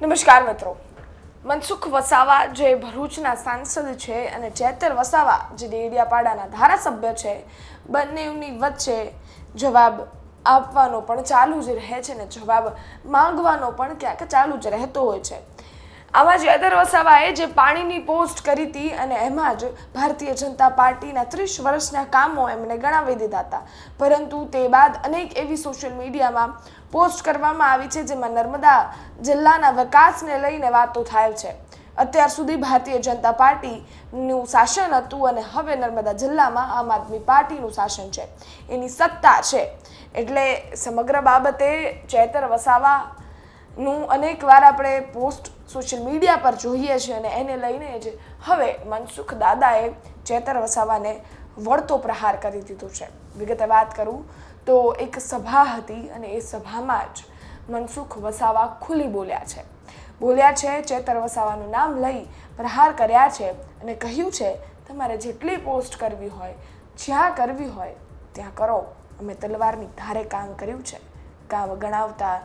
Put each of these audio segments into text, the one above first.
નમસ્કાર મિત્રો. મનસુખ વસાવા જે ભરૂચના સાંસદ છે અને ચેતર વસાવા જે દેડિયાપાડાના ધારાસભ્ય છે, બંનેની વચ્ચે જવાબ આપવાનો પણ ચાલુ જ રહે છે ને જવાબ માંગવાનો પણ ક્યાંક ચાલુ જ રહેતો હોય છે. આમાં ચેતર વસાવાએ જે પાણીની પોસ્ટ કરી હતી અને એમાં જ ભારતીય જનતા પાર્ટીના 30 વર્ષના કામો એમણે ગણાવી દીધા હતા, પરંતુ તે બાદ અનેક એવી સોશિયલ મીડિયામાં પોસ્ટ કરવામાં આવી છે જેમાં નર્મદા જિલ્લાના વિકાસને લઈને વાતો થાય છે. અત્યાર સુધી ભારતીય જનતા પાર્ટીનું શાસન હતું અને હવે નર્મદા જિલ્લામાં આમ આદમી પાર્ટીનું શાસન છે, એની સત્તા છે. એટલે સમગ્ર બાબતે ચેતર વસાવાનું અનેકવાર આપણે પોસ્ટ સોશિયલ મીડિયા પર જોઈએ છીએ અને એને લઈને જ હવે મનસુખ દાદાએ ચેતર વસાવાને વળતો પ્રહાર કરી દીધો છે. વિગતે વાત કરું તો એક સભા હતી અને એ સભામાં જ મનસુખ વસાવા ખુલ્લી બોલ્યા છે. ચેતર વસાવાનું નામ લઈ પ્રહાર કર્યા છે અને કહ્યું છે, તમારે જેટલી પોસ્ટ કરવી હોય, જ્યાં કરવી હોય ત્યાં કરો. અમે તલવારની ધારે કામ કર્યું છે, કામ ગણાવતા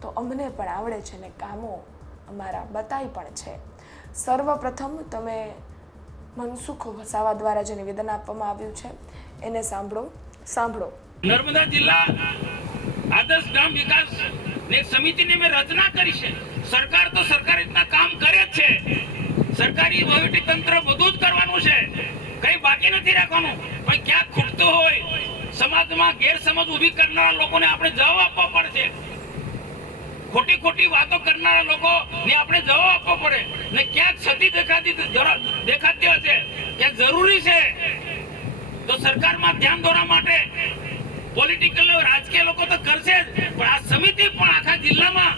તો અમને પણ આવડે છે ને કામો અમારા બતાઈ પણ છે. સર્વપ્રથમ તમે મનસુખ વસાવા દ્વારા જે નિવેદન આપવામાં આવ્યું છે એને સાંભળો. નર્મદા જિલ્લા આદર્શ ગ્રામ વિકાસ ને સમિતિની મેં રચના કરી છે. સરકાર તો સરકાર રીતના કામ કરે જ છે. સરકારી વહીવટી તંત્ર બધું જ કરવાનું છે, કઈ બાકી નથી રાખવાનું. પણ ક્યાંક ખૂટતું હોય, સમાજમાં ગેરસમજ ઊભી કરનારા લોકોને આપણે જવાબ આપવો પડશે. ખોટી વાતો કરનારા લોકો ને આપણે જવાબ આપવો પડે. ને ક્યાંક ક્ષતિ દેખાતી હશે, ક્યાંક જરૂરી છે તો સરકારમાં ધ્યાન દોરવા માટે પોલિટિકલ રાજકીય લોકો તો કરશે જ, પણ આ સમિતિ પણ આખા જિલ્લામાં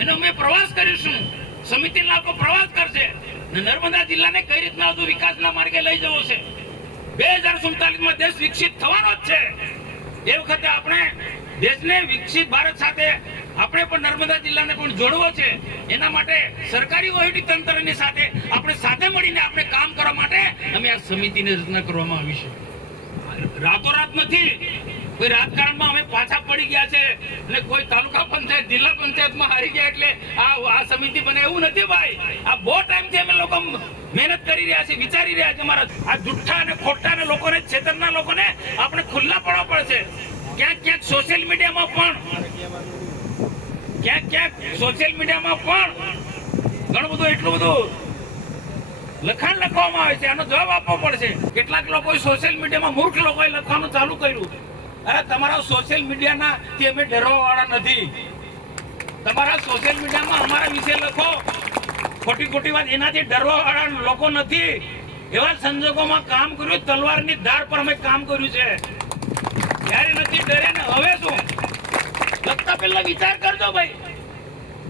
એનો અમે પ્રવાસ કરીશું. સમિતિના લોકો પ્રવાસ કરશે ને નર્મદા જિલ્લાને કઈ રીતના વધુ વિકાસના માર્ગે લઈ જવો છે. 2047માં દેશ વિકસિત થવાનો જ છે. એ વખતે આપણે દેશને વિકસિત ભારત સાથે આપણે પણ નર્મદા જિલ્લાને પણ જોડવો છે. એના માટે સરકારી વહીવટી તંત્રની સાથે આપણે સાથે મળીને આપણે કામ કરવા માટે અમે આ સમિતિની રચના કરવામાં આવી છે. રાતોરાત નથી, કોઈ રાજકારણમાં અમે પાછા પડી ગયા છે એટલે કોઈ તાલુકા પંચાયત જિલ્લા પંચાયતમાં હારી ગયા એટલે આ સમિતિ બને એવું નથી ભાઈ. આ બહુ ટાઈમથી અમે લોકો મહેનત કરી રહ્યા છે, વિચારી રહ્યા છે. અમારા આ જુઠ્ઠા અને ખોટા લોકોને, છેતરના લોકોને આપણે ખુલ્લા પડવા પડશે. ક્યાંક સોશિયલ મીડિયામાં પણ ઘણું બધું એટલું બધું લખાણ લખવામાં આવે છે, આનો જવાબ આપવો પડશે. કેટલાક લોકોએ સોશિયલ મીડિયામાં મૂર્ખ લોકોએ લખવાનું ચાલુ કર્યું. અરે તમારા સોશિયલ મીડિયાના થી અમે ડરવા વાળા નથી. તમારા સોશિયલ મીડિયામાં અમારા વિશે લખો, ખોટી વાત, એનાથી ડરવા વાળા લોકો નથી. એવા સંજોગોમાં કામ કર્યું, તલવારની ધાર પર અમે કામ કર્યું છે. ત્યારે નથી ડરે ને હવે શું? લખતા પહેલા વિચાર કરજો ભાઈ.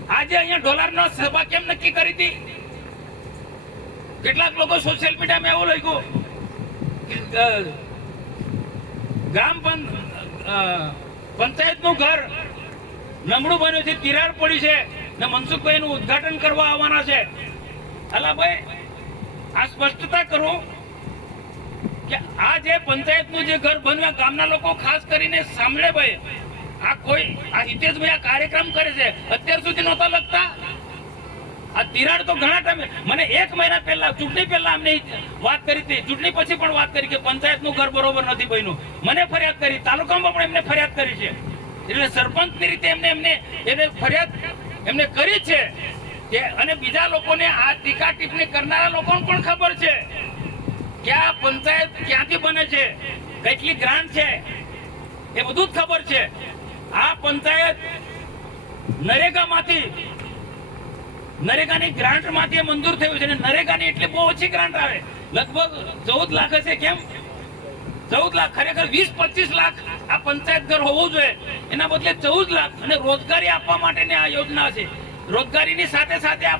આજે અહીંયા ડોલરનો સભા કેમ નક્કી કરી હતી? કેટલાક લોકો સોશિયલ મીડિયામાં એવું લખ્યું ગ્રામ પંચાયતનું ઘર નમણું બન્યું છે, તિરાડ પડી છે ને મનસુખભાઈ નું ઉદ્ઘાટન કરવા આવવાના છે. અલા ભાઈ, આ સ્પષ્ટતા કરો કે આ જે પંચાયતનું જે ઘર બન્યું, ગામના લોકો ખાસ કરીને સાંભળે ભાઈ. આ હિતેશભાઈ આ કાર્યક્રમ કરે છે, અત્યાર સુધી નહોતા લખતા. આ તિરાડ તો ઘણા ટાઈમે, મને 1 મહિના પહેલા, ચૂંટણી પહેલા અમને વાત કરી હતી, ચૂંટણી પછી પણ વાત કરી કે પંચાયતનું ઘર બરોબર નથી બન્યું. મને ફરિયાદ કરી, તાલુકામાં પણ એમને ફરિયાદ કરી છે. એટલે સરપંચની રીતે એને ફરિયાદ એમને કરી છે કે, અને બીજા લોકોને આ ટીકા ટિપ્પણી કરનારા લોકોને પણ ખબર છે કે આ પંચાયત ક્યાંથી બને છે, કેટલી ગ્રાન્ટ છે, એ બધું જ ખબર છે. આ પંચાયત નરેગાની ગ્રાન્ટ માંથી મંજૂર થયું છે. નરેગાની એટલે બહુ ઓછી ગ્રાન્ટ આવે, લગભગ 14 લાખ હશે. કેમ 14 લાખ? ખરેખર 20-25 લાખ આ પંચાયત ઘર હોવું જોઈએ, એના બદલે 14 લાખ. અને રોજગારી આપવા માટેની આ યોજના છે. રોજગારીની સાથે સાથે આ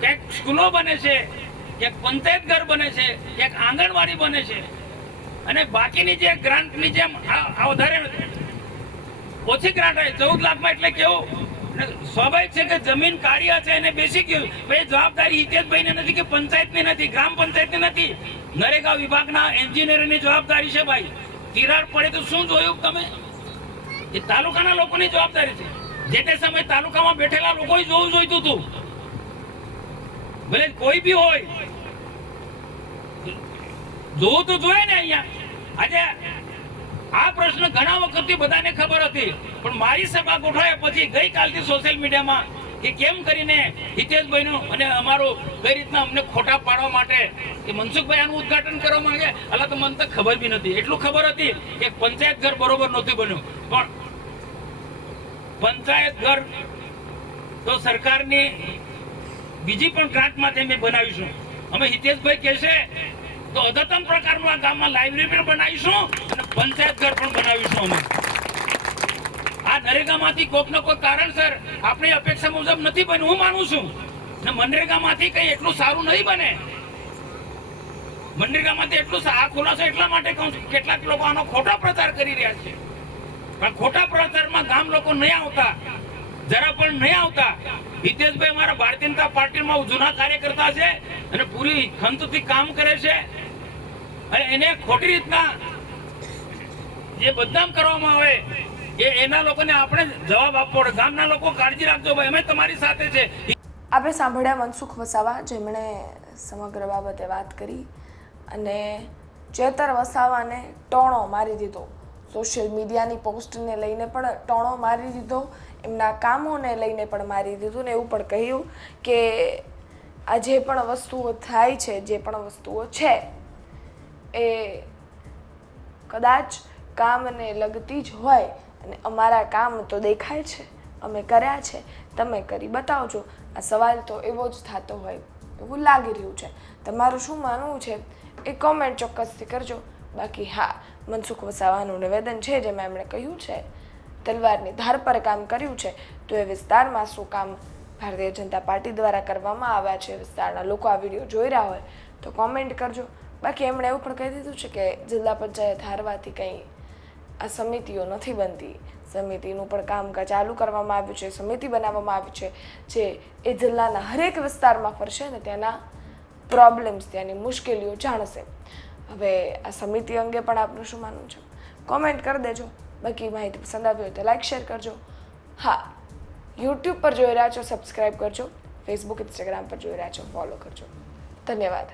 ક્યાંક સ્કૂલો બને છે, ક્યાંક પંચાયત ઘર બને છે, ક્યાંક આંગણવાડી બને છે. અને બાકીની જે ગ્રાન્ટની જેમ આ વધારે ઓછી ગ્રાન્ટ આવે 14 લાખમાં. એટલે કેવું સ્વાભાવિક છે કે જમીન કાઢ્યા છે એને બેસી ગયું. ભાઈ જવાબદારી હિતેશભાઈ ને નથી કે પંચાયતની નથી, ગ્રામ પંચાયતની નથી, નરેગા વિભાગના એન્જિનિયરની જવાબદારી છે ભાઈ. તિરાડ પડે તો શું જોયું તમે? એ તાલુકાના લોકોની જવાબદારી છે. જે તે સમય તાલુકામાં બેઠેલા લોકોએ જોવું જોઈતું હતું. ભલે કોઈ બી હોય, જોવું તો જોઈએ ને. અહીંયા આજે આ પ્રશ્ન ઘણા વખતથી બધાને ખબર હતી, પણ મારી સભા ગોઠવાયા પછી ગઈકાલથી સોશિયલ મીડિયામાં કે કેમ કરીને હિતેશભાઈનું અને અમારું કઈ રીતના અમને ખોટા પાડવા માટે કે મનસુખભાઈ આનું ઉદ્ઘાટન કરવા માંગે. અલા તો મને તો ખબર બી નથી. એટલું ખબર હતી કે પંચાયત ઘર બરોબર નહોતું બન્યું, પણ પંચાયત ઘર તો સરકારની બીજી પણ ગ્રાન્ટમાંથી અમે બનાવીશું. અમે હિતેશભાઈ કહેશે તો અદ્યતન પ્રકારનું આ ગામમાં લાઇબ્રેરી પણ બનાવીશું અને પંચાયત ઘર પણ બનાવીશું. અમે આ નરેગામાંથી કોઈક ને કોઈ કારણસર આપણી અપેક્ષા મુજબ નથી બન્યું, હું માનું છું. ને મનરેગામાંથી કઈ એટલું સારું નહીં બને. મનરેગામાંથી એટલું આ ખુલાસો એટલા માટે કહું છું, કેટલાક લોકો આનો ખોટો પ્રચાર કરી રહ્યા છે. પણ ખોટા પ્રચારમાં ગામ લોકો નહીં આવતા, જરા પણ નહીં આવતા. હિતેશભાઈ અમારા ભારતીય જનતા પાર્ટીમાં જૂના કાર્યકર્તા છે અને પૂરી ખંતથી કામ કરે છે, અને એને ખોટી રીતના જે બદનામ કરવામાં આવે એના લોકોને આપણે જવાબ આપવો પડે. ગામના લોકો કાળજી રાખજો ભાઈ, અમે તમારી સાથે છે. આપણે સાંભળ્યા મનસુખ વસાવા, જેમણે સમગ્ર બાબતે વાત કરી અને ચેતર વસાવાને ટોણો મારી દીધો. સોશિયલ મીડિયાની પોસ્ટને લઈને પણ ટોણો મારી દીધો, એમના કામોને લઈને પણ મારી દીધું ને એવું પણ કહ્યું કે આ જે પણ વસ્તુઓ થાય છે, જે પણ વસ્તુઓ છે એ કદાચ કામને લગતી જ હોય અને અમારા કામ તો દેખાય છે, અમે કર્યા છે, તમે કરી બતાવજો. આ સવાલ તો એવો જ થતો હોય એવું લાગી રહ્યું છે. તમારું શું માનવું છે એ કોમેન્ટ ચોક્કસથી કરજો. બાકી હા, મનસુખ વસાવાનું નિવેદન છે જેમાં એમણે કહ્યું છે તલવારની ધાર પર કામ કર્યું છે, તો એ વિસ્તારમાં શું કામ ભારતીય જનતા પાર્ટી દ્વારા કરવામાં આવ્યા છે, વિસ્તારના લોકો આ વિડીયો જોઈ રહ્યા હોય તો કોમેન્ટ કરજો. બાકી એમણે એવું પણ કહી દીધું છે કે જિલ્લા પંચાયત હારવાથી કંઈ આ સમિતિઓ નથી બનતી. સમિતિનું પણ કામકાજ ચાલુ કરવામાં આવ્યું છે, સમિતિ બનાવવામાં આવી છે જે એ જિલ્લાના હરેક વિસ્તારમાં ફરશે ને ત્યાંના પ્રોબ્લેમ્સ, ત્યાંની મુશ્કેલીઓ જાણશે. હવે આ સમિતિ અંગે પણ આપનું શું માનવું છે કોમેન્ટ કરી દેજો. બાકી માહિતી પસંદ આવી હોય તો લાઈક શેર કરજો. હા, યુટ્યુબ પર જોઈ રહ્યા છો સબસ્ક્રાઈબ કરજો, ફેસબુક ઇન્સ્ટાગ્રામ પર જોઈ રહ્યા છો ફોલો કરજો. ધન્યવાદ.